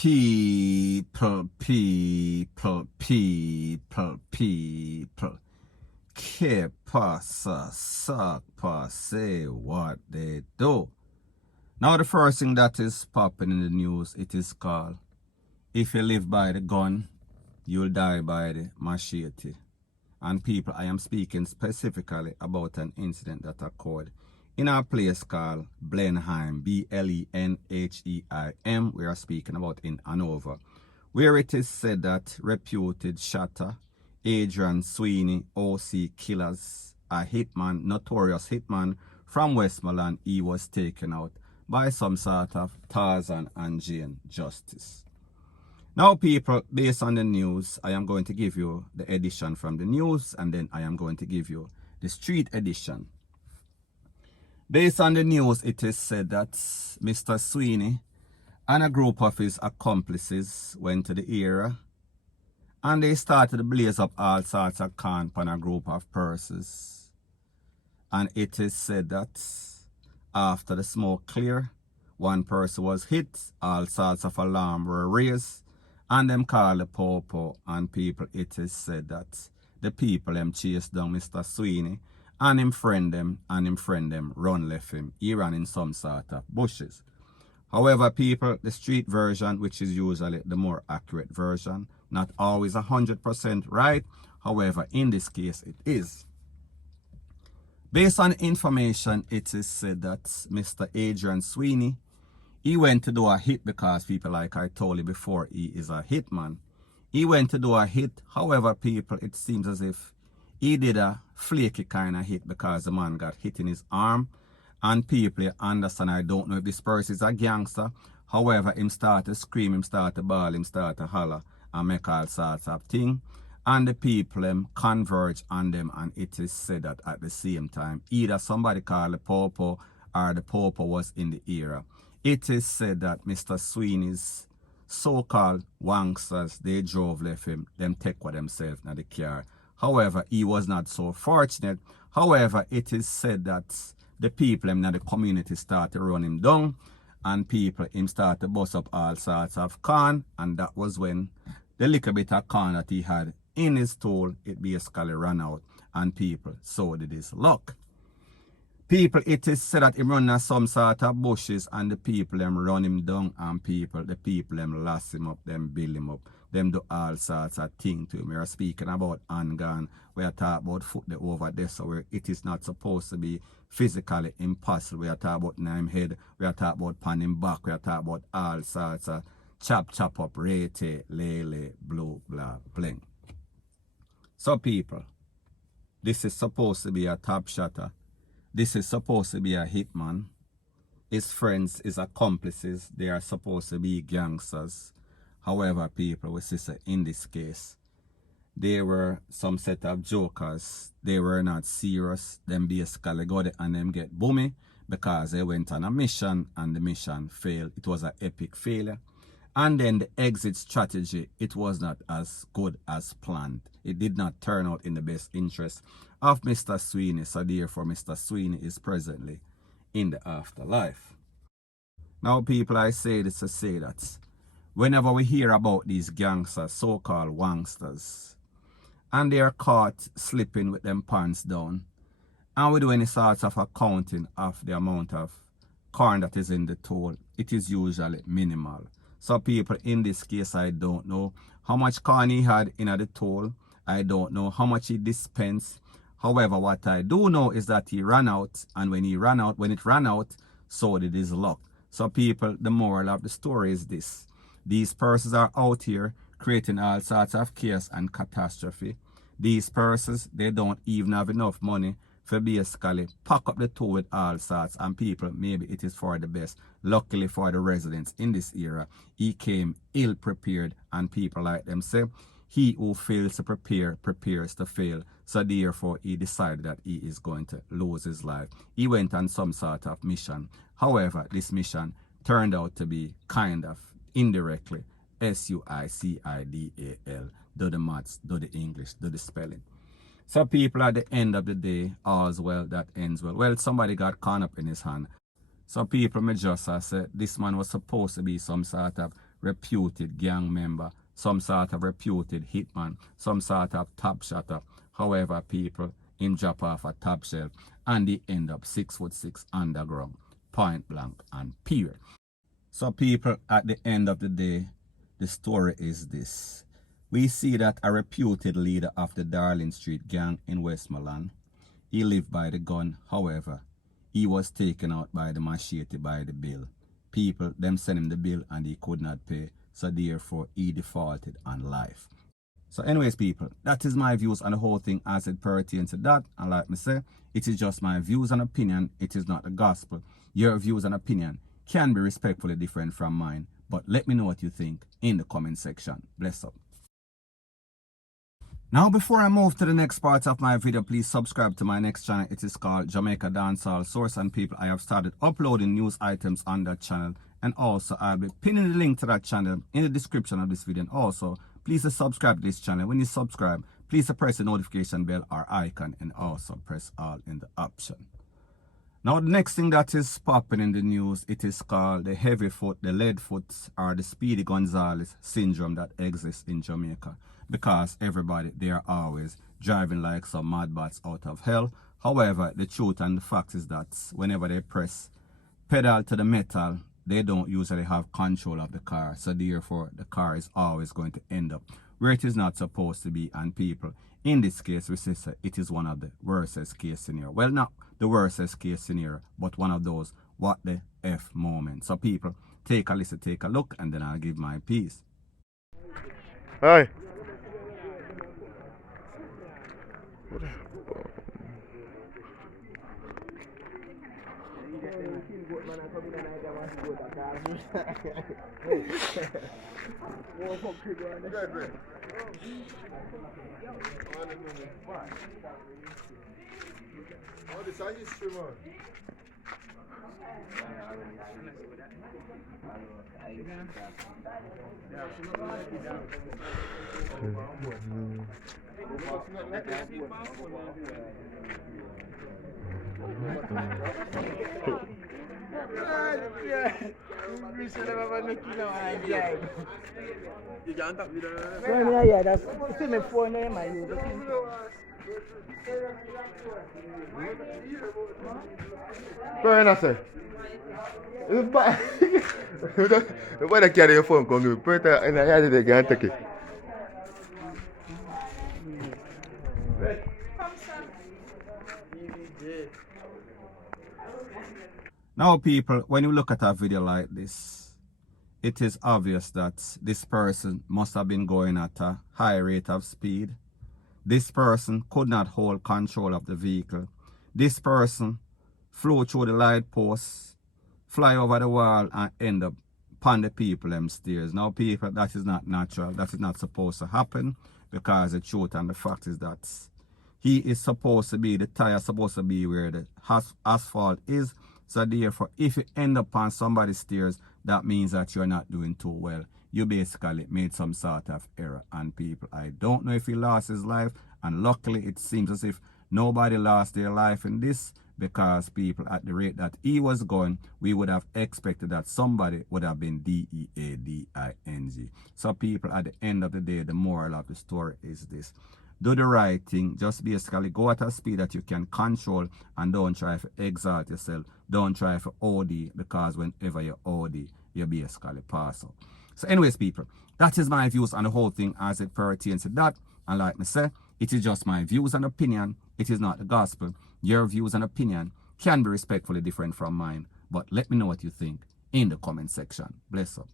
People. Que pasa, suck, say what they do. Now the first thing that is popping in the news, it is called, if you live by the gun, you'll die by the machete. And people, I am speaking specifically about an incident that occurred in a place called Blenheim, Blenheim. We are speaking about in HAN0VER, where it is said that reputed shatter Adrian Sweeney, OC killers, a hitman, notorious hitman from Westmoreland, he was taken out by some sort of Tarzan and Jane justice. Now people, based on the news, I am going to give you the edition from the news, and then I am going to give you the street edition. Based on the news, it is said that Mr. Sweeney and a group of his accomplices went to the area and they started to blaze up all sorts of camp on a group of persons. And it is said that after the smoke cleared, one person was hit, all sorts of alarm were raised, and them called the popo, and people, it is said that the people them chased down Mr. Sweeney and him friend them run left him. He ran in some sort of bushes. However, people, the street version, which is usually the more accurate version, not always 100% right. However, in this case, it is. Based on information, it is said that Mr. Adrian Sweeney, he went to do a hit because people, like I told you before, he is a hitman. He went to do a hit. However, people, it seems as if he did a flaky kind of hit because the man got hit in his arm. And people, you understand, I don't know if this person is a gangster. However, him start to scream, him start to bawl, him start to holler and make all sorts of things. And the people converge on them, and it is said that at the same time, either somebody called the popo or the popo was in the area. It is said that Mr. Sweeney's so-called wanksters, they drove left him, them take with themselves in the car. However, he was not so fortunate. However, it is said that the people in the community start to run him down, and people him start to bust up all sorts of corn, and that was when the little bit of corn that he had in his tool, it basically ran out, and people, so did his luck. People, it is said that him run some sort of bushes, and the people them run him down, and people, the people them lass him up, them build him up, them do all sorts of things to him. We are speaking about handgun, we are talking about foot over there, so where it is not supposed to be physically impossible. We are talking about name head, we are talking about pan him back, we are talking about all sorts of chop up, rete, lele, blue, blah, bling. So people, this is supposed to be a top shotter. This is supposed to be a hitman. His friends, his accomplices, they are supposed to be gangsters. However, people, we say in this case, they were some set of jokers. They were not serious. Them basically got it and them get boomy because they went on a mission and the mission failed. It was an epic failure. And then the exit strategy, it was not as good as planned. It did not turn out in the best interest of Mr. Sweeney. So therefore, Mr. Sweeney is presently in the afterlife. Now, people, I say this to say that whenever we hear about these gangsters, so-called wanksters, and they are caught slipping with them pants down, and we do any sorts of accounting of the amount of corn that is in the toll, it is usually minimal. So people, in this case, I don't know how much corn he had in the toll. I don't know how much he dispensed. However, what I do know is that he ran out, and when it ran out, so did his luck. So people, the moral of the story is this. These persons are out here creating all sorts of chaos and catastrophe. These persons, they don't even have enough money for basically pack up the toll with all sorts, and people, maybe it is for the best. Luckily for the residents in this era, he came ill prepared, and people like them say, he who fails to prepare, prepares to fail. So therefore, he decided that he is going to lose his life. He went on some sort of mission. However, this mission turned out to be kind of indirectly SUICIDAL. Do the maths, do the English, do the spelling. So people, at the end of the day, all's well that ends well. Well, somebody got corn up in his hand. So people may just say this man was supposed to be some sort of reputed gang member, some sort of reputed hitman, some sort of top shotter. However, people, him drop off a top shelf and he end up 6'6" underground, point blank and period. So people, at the end of the day, the story is this. We see that a reputed leader of the Darling Street gang in Westmoreland, he lived by the gun. However, he was taken out by the machete by the bill. People, them sent him the bill and he could not pay. So therefore, he defaulted on life. So anyways, people, that is my views on the whole thing as it pertains to that. And like me say, it is just my views and opinion. It is not the gospel. Your views and opinion can be respectfully different from mine. But let me know what you think in the comment section. Bless up. Now, before I move to the next part of my video, please subscribe to my next channel. It is called Jamaica Dancehall Source. And people, I have started uploading news items on that channel. And also, I'll be pinning the link to that channel in the description of this video. And also, please subscribe to this channel. When you subscribe, please press the notification bell or icon and also press all in the option. Now, the next thing that is popping in the news, it is called the heavy foot, the lead foot, or the Speedy Gonzales syndrome that exists in Jamaica. Because everybody, they are always driving like some mad bats out of hell. However, the truth and the fact is that whenever they press pedal to the metal, they don't usually have control of the car. So therefore, the car is always going to end up where it is not supposed to be. And people, in this case, we say it is one of the worst case scenario. Well, not the worst case scenario, but one of those what the F moments. So people, take a listen, take a look, and then I'll give my piece. Hi. Yeah, that's my phone name. I use Very nice. Why they carry your phone? Come give me put it and I had it again. Take it. Now, people, when you look at a video like this, it is obvious that this person must have been going at a high rate of speed. This person could not hold control of the vehicle. This person flew through the light posts, fly over the wall, and end up upon the people them stairs. Now, people, that is not natural. That is not supposed to happen, because the truth and the fact is that he is supposed to be, the tire supposed to be where the asphalt is. So therefore, if you end up on somebody's stairs, that means that you're not doing too well. You basically made some sort of error. And people, I don't know if he lost his life. And luckily, it seems as if nobody lost their life in this, because people, at the rate that he was going, we would have expected that somebody would have been DEADING. So people, at the end of the day, the moral of the story is this. Do the right thing. Just basically go at a speed that you can control, and don't try to exalt yourself. Don't try to OD, because whenever you OD, you basically pass out. So anyways, people, that is my views on the whole thing as it pertains to that. And like me say, it is just my views and opinion. It is not the gospel. Your views and opinion can be respectfully different from mine. But let me know what you think in the comment section. Bless up.